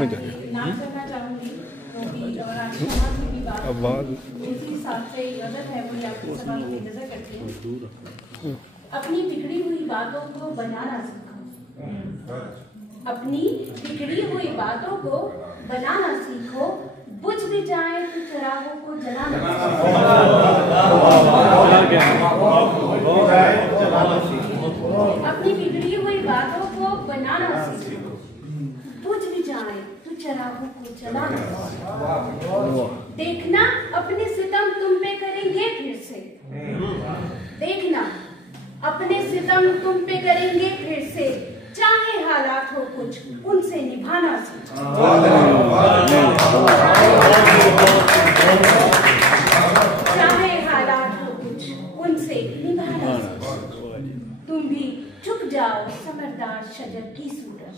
अपने जाके नाम करना चाहूंगी और आज की बात उसी हिसाब से इजाजत है मुझे आपके सवाल की नजर करती है। अपनी बिगड़ी हुई बातों को बनाना सीखो, अपनी बिगड़ी हुई बातों को बनाना सीखो, बुझ भी जाए तो चिरागों को जलाना सीखो। अपनी बिगड़ी हुई बातों को बनाना सीखो, बुझ भी जाए तो चिरागों को जलाना सीखो। देखना अपने सितम तुम पे करेंगे फिर से, देखना अपने सितम तुम पे करेंगे फिर से, चाहे हालात हो कुछ उनसे निभाना सीखो। चाहे हालात हो कुछ उनसे निभाना सीखो। तुम भी झुक जाओ समरदार शजर की सूरत,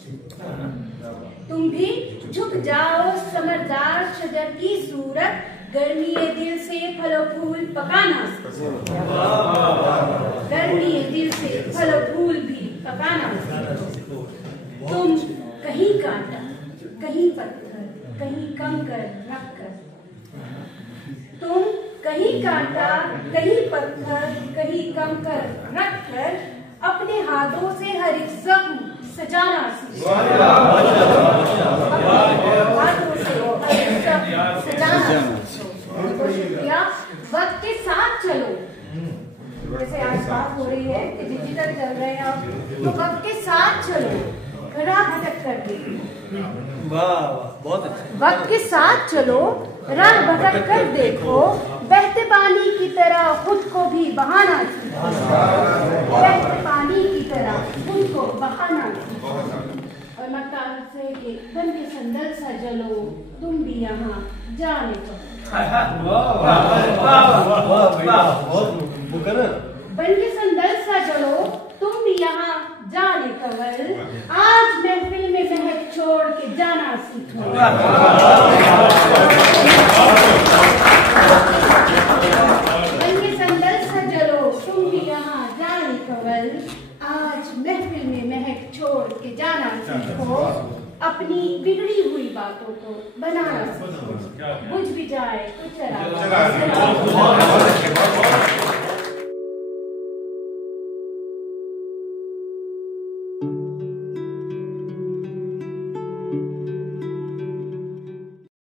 तुम भी झुक जाओ समरदार शजर की सूरत, गर्मी दिल से फलो फूल पकाना सीखो। गर्मी दिल से फलो फूल भी पकाना सीखो। तुम कहीं कांटा कहीं पत्थर कहीं कंकर रख कर, तुम कहीं कांटा कहीं पत्थर कहीं कंकर रख कर, अपने हाथों से हर एक जख्म सजाना सीखो। हाथों से हर एक जख्म सजाना सीखो। शुक्रिया। वक्त के साथ चलो, जैसे आज बात हो रही है कि डिजिटल चल रहे हैं आप, तो वक्त के साथ चलो, राह भटक कर देखो। बहुत अच्छा। वक्त के साथ चलो, राह भटक कर देखो, बहते पानी की तरह खुद को भी बहाना सीखो। बहते पानी की तरह खुद को बहाना सीखो। और मक्तार से कि बन के संदल सा जलो, तुम भी यहाँ जाने को। बन के संदल सा जलो, तुम भी यहाँ जाने कवल, आज महफिल में महक छोड़ के जाना सीखो। बन के संदल सा जलो, तुम भी यहाँ जाने कवल, आज महफिल में महक छोड़ के जाना सीखो। अपनी बिगड़ी हुई बातों को बनाना सीखो, बुझ भी जाए तो चला।